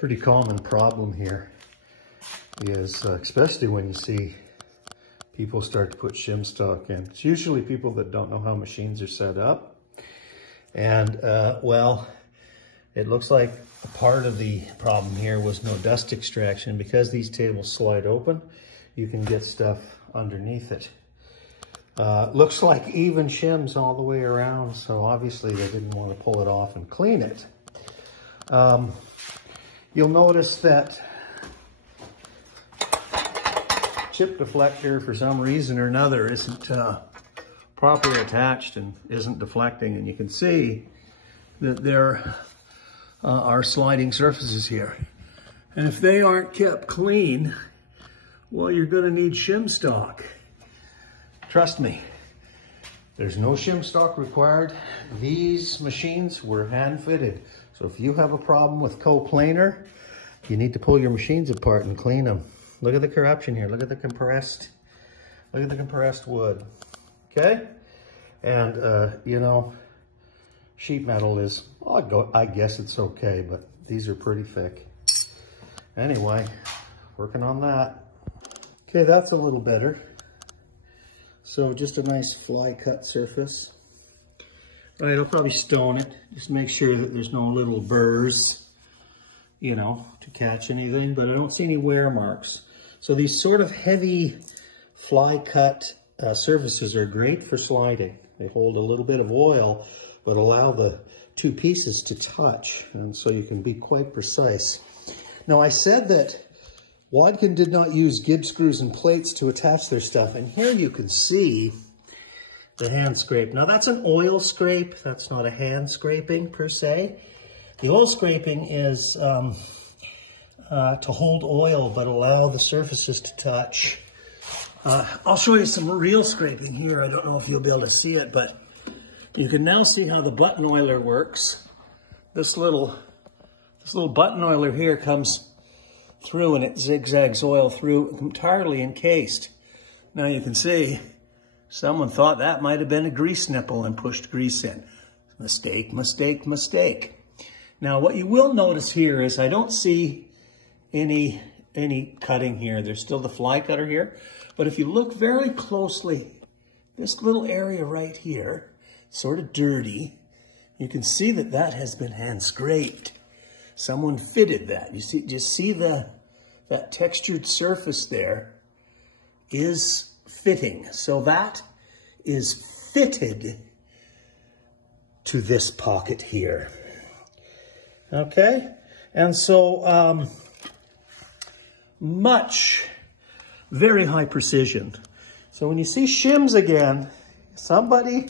Pretty common problem here is, especially when you see people start to put shim stock in. It's usually people that don't know how machines are set up. And, well, it looks like a part of the problem here was no dust extraction. Because these tables slide open, you can get stuff underneath it. Looks like even shims all the way around, so obviously they didn't want to pull it off and clean it. You'll notice that chip deflector, for some reason or another, isn't properly attached and isn't deflecting, and you can see that there are sliding surfaces here. And if they aren't kept clean, well, you're going to need shim stock. Trust me, there's no shim stock required. These machines were hand fitted. So if you have a problem with coplanar, you need to pull your machines apart and clean them. Look at the corruption here. Look at the compressed wood. Okay? And, you know, sheet metal is, I guess it's okay, but these are pretty thick. Anyway, working on that. Okay, that's a little better. So just a nice fly cut surface. Right, I'll probably stone it. Just make sure that there's no little burrs, you know, to catch anything, but I don't see any wear marks. So these sort of heavy fly cut surfaces are great for sliding. They hold a little bit of oil, but allow the two pieces to touch, and so you can be quite precise. Now, I said that Wadkin did not use Gibbs screws and plates to attach their stuff, and here you can see the hand scrape. Now, that's an oil scrape. That's not a hand scraping per se. The oil scraping is to hold oil but allow the surfaces to touch. I'll show you some real scraping here. I don't know if you'll be able to see it, but you can now see how the button oiler works. This little button oiler here comes through and it zigzags oil through, entirely encased. Now you can see someone thought that might have been a grease nipple and pushed grease in. Mistake, mistake, mistake. Now what you will notice here is I don't see any cutting here. There's still the fly cutter here. But if you look very closely, this little area right here, sort of dirty, you can see that that has been hand scraped. Someone fitted that. You see, just see that textured surface there is fitting. So that is fitted to this pocket here. Okay? And so very high precision. So when you see shims again, somebody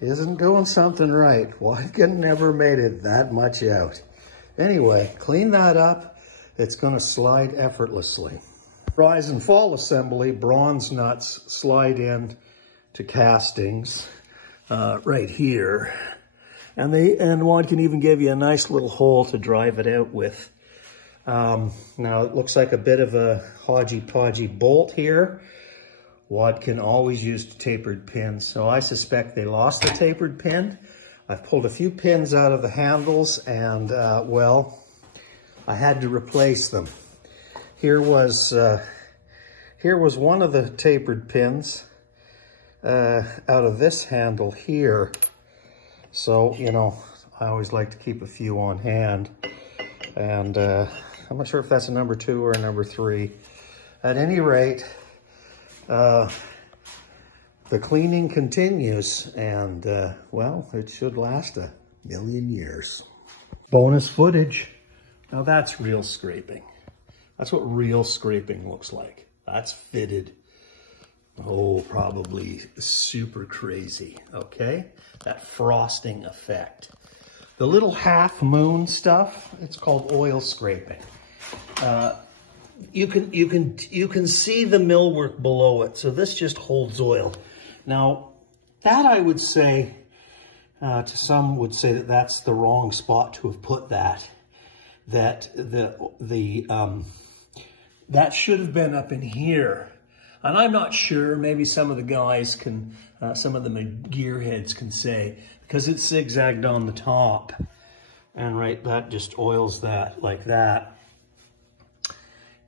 isn't doing something right. Wadkin never made it that much out. Anyway, clean that up. It's going to slide effortlessly. Rise and fall assembly, bronze nuts slide in to castings right here. And Wadkin even gave you a nice little hole to drive it out with. Now it looks like a bit of a hodgy-podgy bolt here. Wadkin always used tapered pins, so I suspect they lost the tapered pin. I've pulled a few pins out of the handles and, well, I had to replace them. Here was one of the tapered pins out of this handle here. So, you know, I always like to keep a few on hand. And I'm not sure if that's a number 2 or a number 3. At any rate, the cleaning continues, and, well, it should last a million years. Bonus footage. Now that's real scraping. That's what real scraping looks like. That's fitted. Oh, probably super crazy, okay? That frosting effect. The little half moon stuff, it's called oil scraping. You can see the millwork below it, so this just holds oil. Now, that I would say, to some would say that that's the wrong spot to have put that. That that should have been up in here. And I'm not sure, maybe some of the guys can, some of the gearheads can say, because it's zigzagged on the top. And right, that just oils that like that.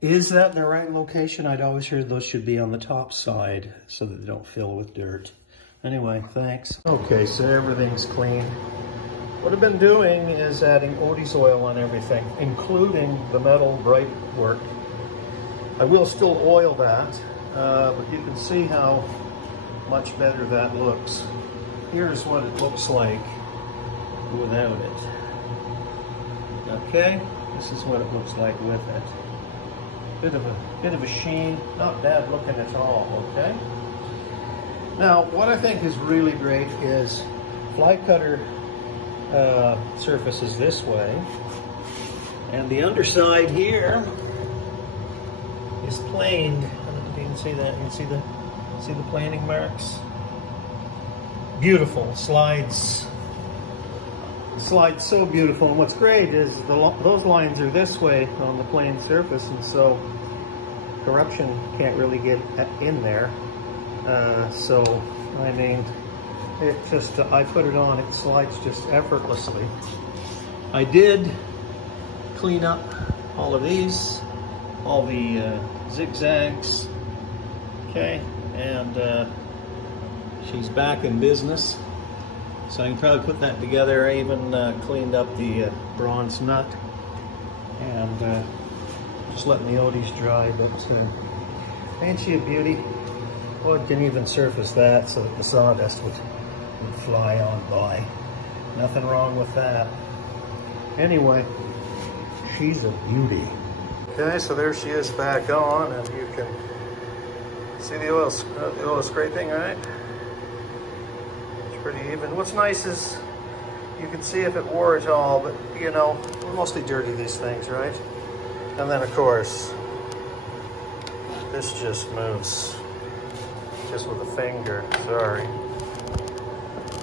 Is that the right location? I'd always heard those should be on the top side so that they don't fill with dirt. Anyway, thanks. Okay, so everything's clean. What I've been doing is adding Odie's oil on everything, including the metal bright work. I will still oil that, but you can see how much better that looks. Here's what it looks like without it. Okay, this is what it looks like with it. Bit of a sheen, not bad looking at all, okay? Now, what I think is really great is fly cutter surface is this way, and the underside here is planed. I don't know if you can see that. You can see the planing marks. Beautiful, slides so beautiful. And what's great is those lines are this way on the plane surface, and so corruption can't really get in there. So I mean, it just, I put it on, it slides just effortlessly. I did clean up all of these, all the zigzags, okay, and she's back in business. So I can probably put that together. I even cleaned up the bronze nut and just letting the Odies dry, but ain't she a beauty? Oh, it can even surface that so that the sawdust would fly on by. Nothing wrong with that. Anyway, she's a beauty. Okay, so there she is back on, and you can see the oil scraping, right? It's pretty even. What's nice is you can see if it wore at all, but you know, we're mostly dirty, these things, right? And then of course, this just moves just with a finger, sorry.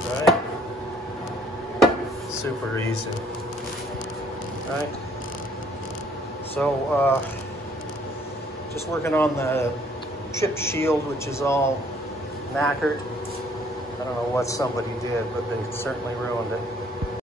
Right? Super easy. Right? So, just working on the chip shield, which is all knackered. I don't know what somebody did, but they certainly ruined it.